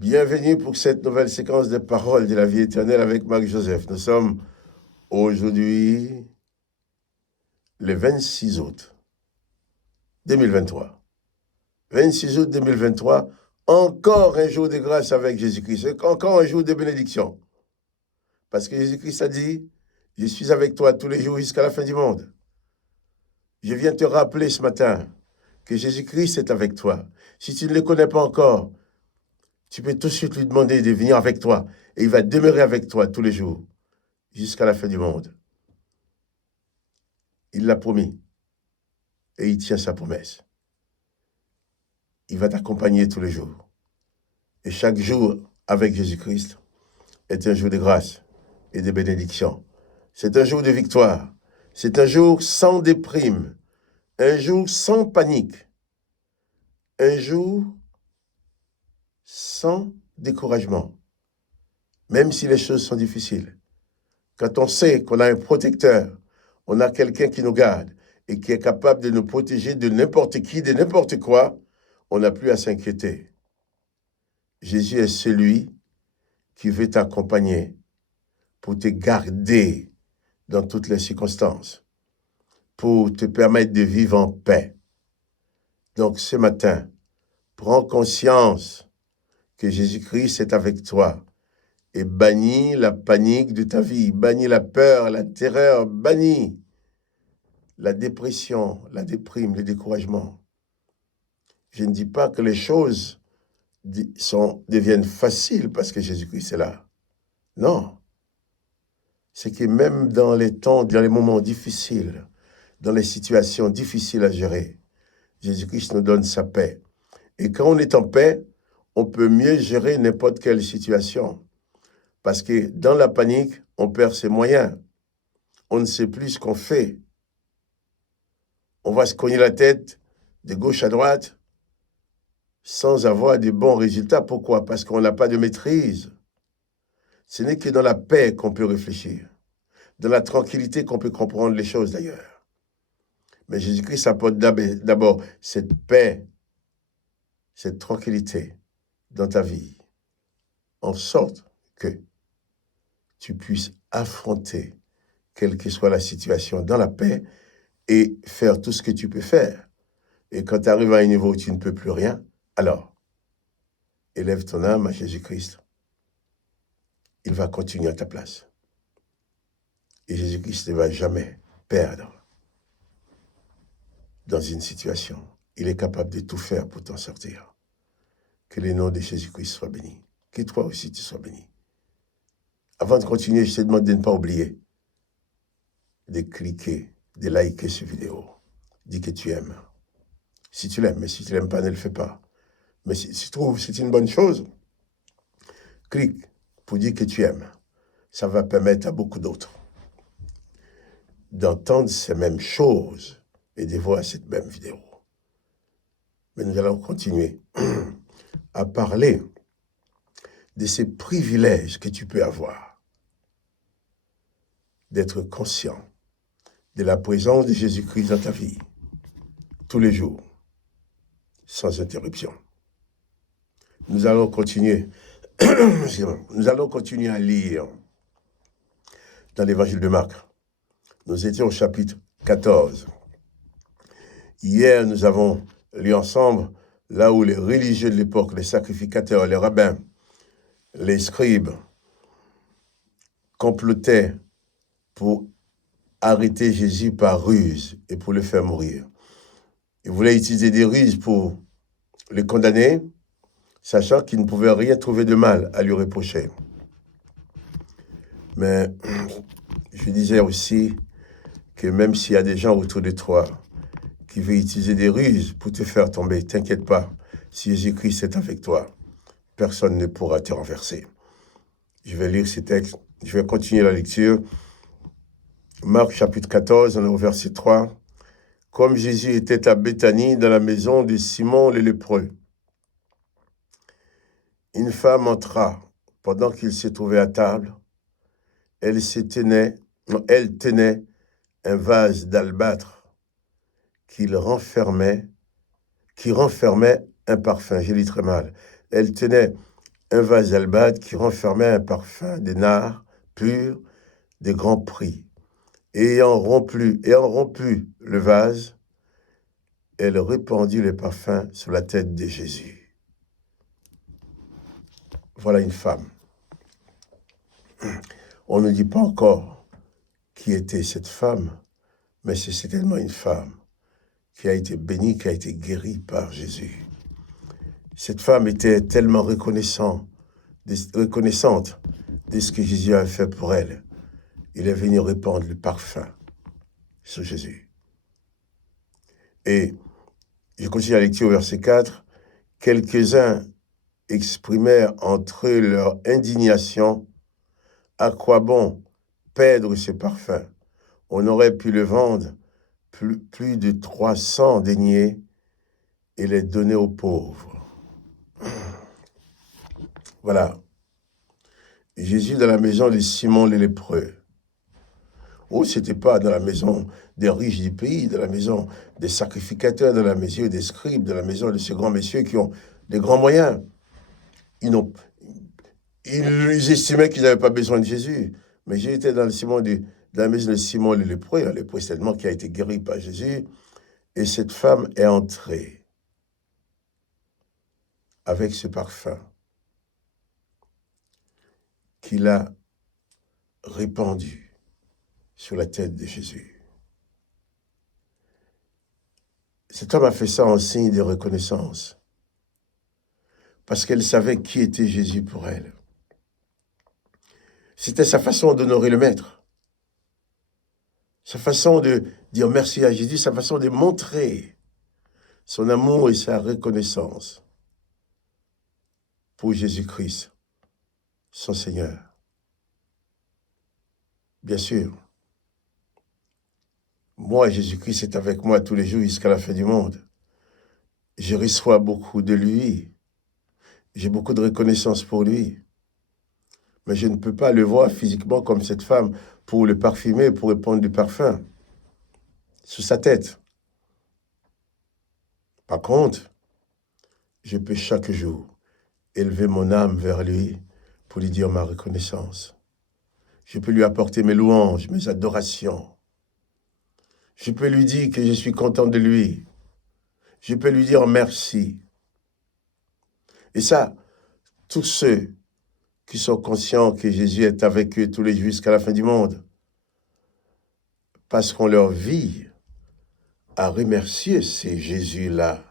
Bienvenue pour cette nouvelle séquence de paroles de la vie éternelle avec Marc-Joseph. Nous sommes aujourd'hui le 26 août 2023. 26 août 2023, encore un jour de grâce avec Jésus-Christ, encore un jour de bénédiction. Parce que Jésus-Christ a dit, je suis avec toi tous les jours jusqu'à la fin du monde. Je viens te rappeler ce matin que Jésus-Christ est avec toi. Si tu ne le connais pas encore, tu peux tout de suite lui demander de venir avec toi. Et il va demeurer avec toi tous les jours, jusqu'à la fin du monde. Il l'a promis. Et il tient sa promesse. Il va t'accompagner tous les jours. Et chaque jour avec Jésus-Christ est un jour de grâce et de bénédiction. C'est un jour de victoire. C'est un jour sans déprime. Un jour sans panique. Un jour sans découragement. Même si les choses sont difficiles. Quand on sait qu'on a un protecteur, on a quelqu'un qui nous garde et qui est capable de nous protéger de n'importe qui, de n'importe quoi, on n'a plus à s'inquiéter. Jésus est celui qui veut t'accompagner pour te garder dans toutes les circonstances, pour te permettre de vivre en paix. Donc ce matin, prends conscience que Jésus-Christ est avec toi et bannis la panique de ta vie, bannis la peur, la terreur, bannis la dépression, la déprime, le découragement. Je ne dis pas que les choses deviennent faciles parce que Jésus-Christ est là. Non. C'est que même dans les temps, dans les moments difficiles, dans les situations difficiles à gérer, Jésus-Christ nous donne sa paix. Et quand on est en paix, on peut mieux gérer n'importe quelle situation. Parce que dans la panique, on perd ses moyens. On ne sait plus ce qu'on fait. On va se cogner la tête de gauche à droite sans avoir de bons résultats. Pourquoi? Parce qu'on n'a pas de maîtrise. Ce n'est que dans la paix qu'on peut réfléchir. Dans la tranquillité qu'on peut comprendre les choses d'ailleurs. Mais Jésus-Christ apporte d'abord cette paix, cette tranquillité dans ta vie, en sorte que tu puisses affronter quelle que soit la situation dans la paix et faire tout ce que tu peux faire. Et quand tu arrives à un niveau où tu ne peux plus rien, alors, élève ton âme à Jésus-Christ. Il va continuer à ta place. Et Jésus-Christ ne va jamais perdre dans une situation. Il est capable de tout faire pour t'en sortir. Que le nom de Jésus-Christ soit béni. Que toi aussi tu sois béni. Avant de continuer, je te demande de ne pas oublier de cliquer, de liker cette vidéo. Dis que tu aimes. Si tu l'aimes, mais si tu ne l'aimes pas, ne le fais pas. Mais si tu trouves que c'est une bonne chose, clique pour dire que tu aimes. Ça va permettre à beaucoup d'autres d'entendre ces mêmes choses et de voir cette même vidéo. Mais nous allons continuer à parler de ces privilèges que tu peux avoir, d'être conscient de la présence de Jésus-Christ dans ta vie, tous les jours, sans interruption. Nous allons continuer, nous allons continuer à lire dans l'évangile de Marc. Nous étions au chapitre 14. Hier, nous avons lu ensemble là où les religieux de l'époque, les sacrificateurs, les rabbins, les scribes, complotaient pour arrêter Jésus par ruse et pour le faire mourir. Ils voulaient utiliser des ruses pour le condamner, sachant qu'ils ne pouvaient rien trouver de mal à lui reprocher. Mais je disais aussi que même s'il y a des gens autour de toi qui veulent utiliser des ruses pour te faire tomber, t'inquiète pas, si Jésus-Christ est avec toi, personne ne pourra te renverser. Je vais lire ce texte, je vais continuer la lecture. Marc chapitre 14, on est au verset 3. Comme Jésus était à Béthanie, dans la maison de Simon le lépreux, une femme entra pendant qu'il se trouvait à table. Elle tenait un vase d'albâtre qui renfermait un parfum. Je lis très mal. Elle tenait un vase d'albâtre qui renfermait un parfum de nard pur de grand prix. Et ayant rompu le vase, elle répandit le parfum sur la tête de Jésus. Voilà une femme. On ne dit pas encore qui était cette femme, mais c'est certainement une femme qui a été bénie, qui a été guérie par Jésus. Cette femme était tellement reconnaissante de ce que Jésus a fait pour elle. Il est venu répandre le parfum sur Jésus. Et je continue la lecture au verset 4. Quelques-uns exprimèrent entre eux leur indignation. À quoi bon perdre ce parfum? On aurait pu le vendre plus de 300 deniers et les donner aux pauvres. Voilà. Jésus dans la maison de Simon le lépreux. Oh, c'était pas dans la maison des riches du pays, dans la maison des sacrificateurs, dans la maison des scribes, dans la maison de ces grands messieurs qui ont des grands moyens. Ils estimaient qu'ils n'avaient pas besoin de Jésus. Mais Jésus était dans la maison de Simon le lépreux, un lépreux certainement qui a été guéri par Jésus. Et cette femme est entrée avec ce parfum qu'il a répandu sur la tête de Jésus. Cet homme a fait ça en signe de reconnaissance, parce qu'elle savait qui était Jésus pour elle. C'était sa façon d'honorer le Maître, sa façon de dire merci à Jésus, sa façon de montrer son amour et sa reconnaissance pour Jésus-Christ, son Seigneur. Bien sûr, moi, Jésus-Christ est avec moi tous les jours jusqu'à la fin du monde. Je reçois beaucoup de lui. J'ai beaucoup de reconnaissance pour lui. Mais je ne peux pas le voir physiquement comme cette femme pour le parfumer, pour répandre du parfum sur sa tête. Par contre, je peux chaque jour élever mon âme vers lui pour lui dire ma reconnaissance. Je peux lui apporter mes louanges, mes adorations. Je peux lui dire que je suis content de lui. Je peux lui dire merci. Et ça, tous ceux qui sont conscients que Jésus est avec eux tous les jours jusqu'à la fin du monde passeront leur vie à remercier ces Jésus-là.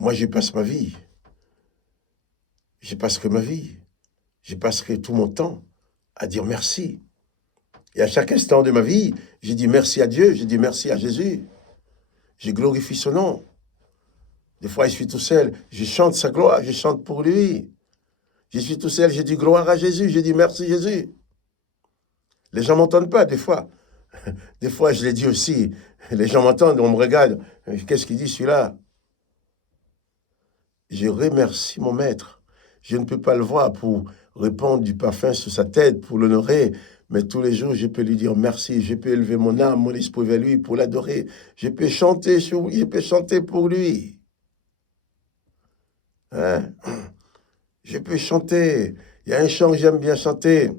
Moi, je passe ma vie. Je passerai ma vie. Je passerai tout mon temps à dire merci. Et à chaque instant de ma vie, je dis merci à Dieu, je dis merci à Jésus. Je glorifie son nom. Des fois, je suis tout seul, je chante sa gloire, je chante pour lui. Je suis tout seul, je dis gloire à Jésus, je dis merci Jésus. Les gens ne m'entendent pas, des fois. Des fois, je les dis aussi. Les gens m'entendent, on me regarde. Qu'est-ce qu'il dit celui-là? Je remercie mon Maître. Je ne peux pas le voir pour répandre du parfum sur sa tête, pour l'honorer. Mais tous les jours, je peux lui dire merci. Je peux élever mon âme, mon esprit vers lui pour l'adorer. Je peux chanter pour lui. Hein? Je peux chanter. Il y a un chant que j'aime bien chanter.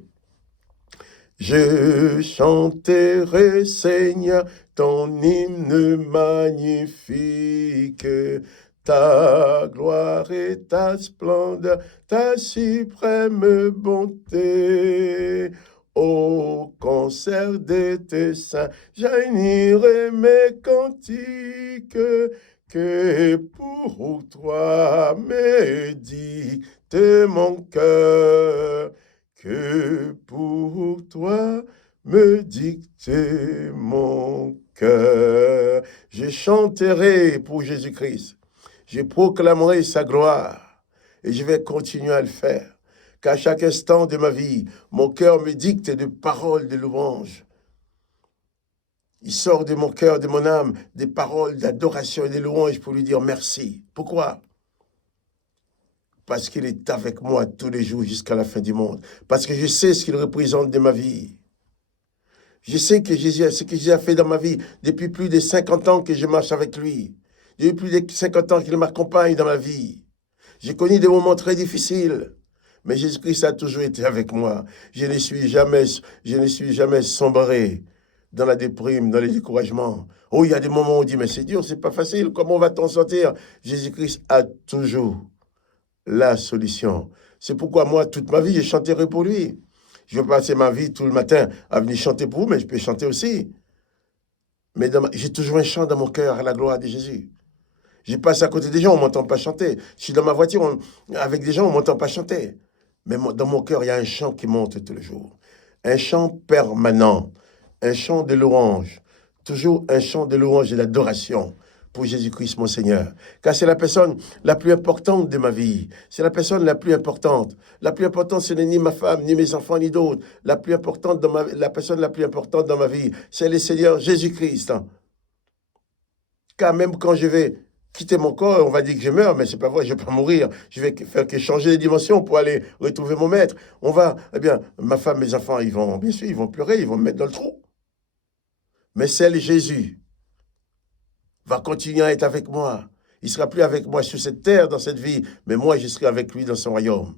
Je chanterai, Seigneur, ton hymne magnifique, ta gloire et ta splendeur, ta suprême bonté. Au concert de tes saints, j'unirai mes cantiques, que pour toi me dicte mon cœur. Que pour toi me dicte mon cœur. Je chanterai pour Jésus-Christ. Je proclamerai sa gloire. Et je vais continuer à le faire. Qu'à chaque instant de ma vie, mon cœur me dicte de paroles de louange. Il sort de mon cœur, de mon âme, des paroles d'adoration et de louange pour lui dire merci. Pourquoi? Parce qu'il est avec moi tous les jours jusqu'à la fin du monde. Parce que je sais ce qu'il représente de ma vie. Je sais que ce que Jésus a fait dans ma vie depuis plus de 50 ans que je marche avec lui. Depuis plus de 50 ans qu'il m'accompagne dans ma vie. J'ai connu des moments très difficiles. Mais Jésus-Christ a toujours été avec moi. Je ne suis jamais sombré dans la déprime, dans les découragements. Oh, il y a des moments où on dit, mais c'est dur, c'est pas facile, comment va-t-on sortir? Jésus-Christ a toujours la solution. C'est pourquoi moi, toute ma vie, je chanterai pour lui. Je vais passer ma vie tout le matin à venir chanter pour vous, mais je peux chanter aussi. Mais j'ai toujours un chant dans mon cœur à la gloire de Jésus. Je passe à côté des gens, on ne m'entend pas chanter. Je suis dans ma voiture, avec des gens, on ne m'entend pas chanter. Mais dans mon cœur, il y a un chant qui monte tous les jours. Un chant permanent, un chant de louange. Toujours un chant de louange et d'adoration pour Jésus-Christ, mon Seigneur. Car c'est la personne la plus importante de ma vie. C'est la personne la plus importante. La plus importante, ce n'est ni ma femme, ni mes enfants, ni d'autres. La personne la plus importante dans ma vie, c'est le Seigneur Jésus-Christ. Car même quand je vais quitter mon corps, on va dire que je meurs, mais c'est pas vrai, je vais pas mourir. Je vais faire que changer de dimension pour aller retrouver mon maître. Eh bien, ma femme, mes enfants, bien sûr, ils vont pleurer, ils vont me mettre dans le trou. Mais seul Jésus va continuer à être avec moi. Il sera plus avec moi sur cette terre, dans cette vie, mais moi, je serai avec lui dans son royaume.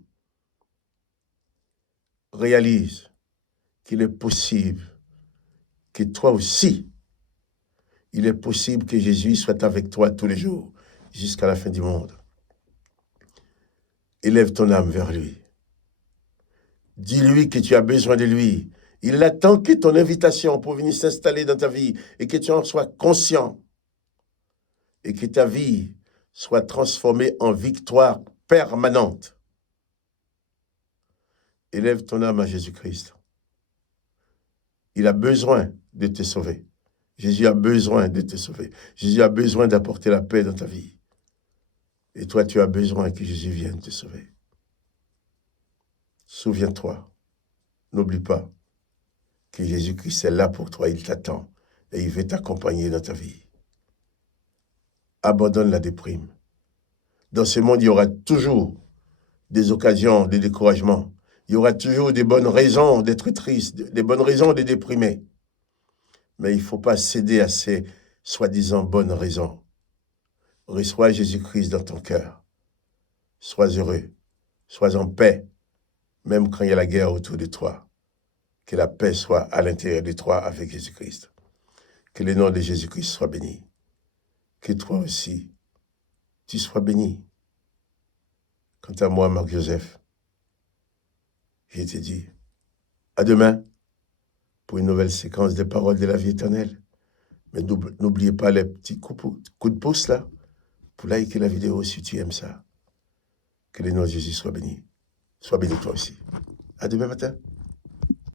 Réalise qu'il est possible que toi aussi, il est possible que Jésus soit avec toi tous les jours, jusqu'à la fin du monde. Élève ton âme vers lui. Dis-lui que tu as besoin de lui. Il attend que ton invitation pour venir s'installer dans ta vie et que tu en sois conscient et que ta vie soit transformée en victoire permanente. Élève ton âme à Jésus-Christ. Il a besoin de te sauver. Jésus a besoin de te sauver. Jésus a besoin d'apporter la paix dans ta vie. Et toi, tu as besoin que Jésus vienne te sauver. Souviens-toi, n'oublie pas que Jésus-Christ est là pour toi, il t'attend et il veut t'accompagner dans ta vie. Abandonne la déprime. Dans ce monde, il y aura toujours des occasions de découragement. Il y aura toujours des bonnes raisons d'être triste, des bonnes raisons de déprimer. Mais il ne faut pas céder à ces soi-disant bonnes raisons. Reçois Jésus-Christ dans ton cœur. Sois heureux, sois en paix, même quand il y a la guerre autour de toi. Que la paix soit à l'intérieur de toi avec Jésus-Christ. Que le nom de Jésus-Christ soit béni. Que toi aussi, tu sois béni. Quant à moi, Marc-Joseph, je te dis à demain pour une nouvelle séquence des paroles de la vie éternelle. Mais n'oubliez pas les petits coups de pouce là pour liker la vidéo si tu aimes ça. Que le nom de Jésus soit béni. Sois béni toi aussi. À demain matin.